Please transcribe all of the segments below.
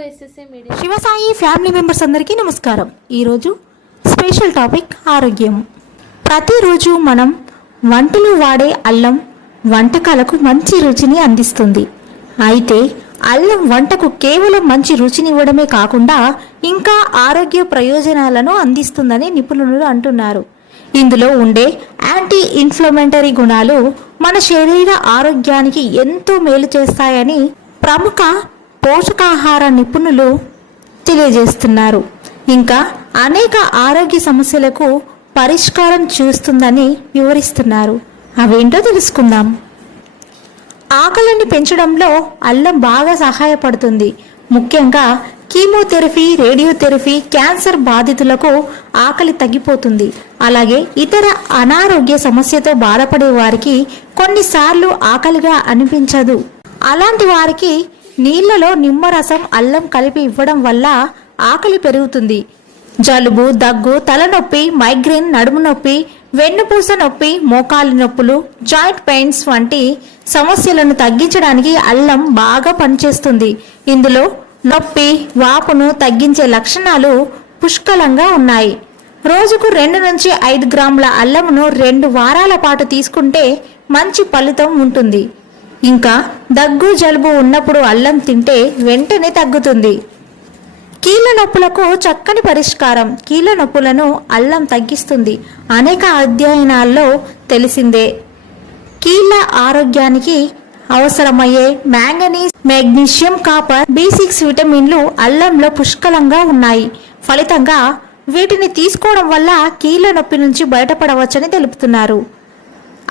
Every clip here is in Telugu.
మీడియా శివసాయి ఫ్యామిలీ మెంబర్స్ అందరికీ నమస్కారం. ఈరోజు స్పెషల్ టాపిక్ ఆరోగ్యం. ప్రతిరోజు మనం వంటలు వాడే అల్లం వంటకాలకు మంచి రుచిని అందిస్తుంది. అయితే అల్లం వంటకు కేవలం మంచి రుచిని ఇవ్వడమే కాకుండా ఇంకా ఆరోగ్య ప్రయోజనాలను అందిస్తుందని నిపుణులు అంటున్నారు. ఇందులో ఉండే యాంటీ ఇన్ఫ్లమేటరీ గుణాలు మన శరీర ఆరోగ్యానికి ఎంతో మేలు చేస్తాయని ప్రముఖ పోషకాహార నిపుణులు తెలియజేస్తున్నారు. ఇంకా అనేక ఆరోగ్య సమస్యలకు పరిష్కారం చూస్తుందని వివరిస్తున్నారు. అవేంటో తెలుసుకుందాం. ఆకలిని పెంచడంలో అల్లం బాగా సహాయపడుతుంది. ముఖ్యంగా కీమోథెరపీ రేడియోథెరపీ క్యాన్సర్ బాధితులకు ఆకలి తగ్గిపోతుంది. అలాగే ఇతర అనారోగ్య సమస్యతో బాధపడే వారికి కొన్నిసార్లు ఆకలిగా అనిపించదు. అలాంటి వారికి నీళ్ళలో నిమ్మరసం అల్లం కలిపి ఇవ్వడం వల్ల ఆకలి పెరుగుతుంది. జలుబు దగ్గు తలనొప్పి మైగ్రేన్ నడుము నొప్పి వెన్నుపూస నొప్పి మోకాలి నొప్పులు జాయింట్ పెయిన్స్ వంటి సమస్యలను తగ్గించడానికి అల్లం బాగా పనిచేస్తుంది. ఇందులో నొప్పి వాపును తగ్గించే లక్షణాలు పుష్కలంగా ఉన్నాయి. రోజుకు రెండు నుంచి ఐదు గ్రాముల అల్లమును రెండు వారాల పాటు తీసుకుంటే మంచి ఫలితం ఉంటుంది. ఇంకా దగ్గు జలుబు ఉన్నప్పుడు అల్లం తింటే వెంటనే తగ్గుతుంది. కీళ్ళ నొప్పులకు చక్కని పరిష్కారం. కీళ్ళ నొప్పులను అల్లం తగ్గిస్తుంది. అనేక అధ్యయనాల్లో తెలిసిందే. కీళ్ళ ఆరోగ్యానికి అవసరమయ్యే manganese magnesium copper B six విటమిన్లు అల్లంలో పుష్కలంగా ఉన్నాయి. ఫలితంగా వీటిని తీసుకోవడం వల్ల కీళ్ళ నొప్పి నుంచి బయటపడవచ్చని తెలుపుతున్నారు.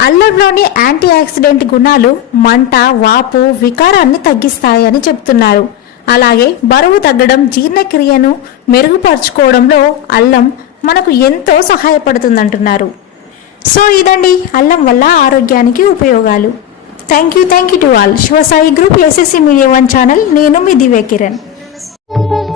అల్లంలోని యాంటీ ఆక్సిడెంట్ గుణాలు మంట వాపు వికారాన్ని తగ్గిస్తాయని చెప్తున్నారు అలాగే బరువు తగ్గడం జీర్ణక్రియను మెరుగుపరుచుకోవడంలో అల్లం మనకు ఎంతో సహాయపడుతుందంటున్నారు. సో ఇదండి అల్లం వల్ల ఆరోగ్యానికి ఉపయోగాలు. Thank you thank you to all. Shivasai group SSC media one channel. నేను మీ దివ్య కిరణ్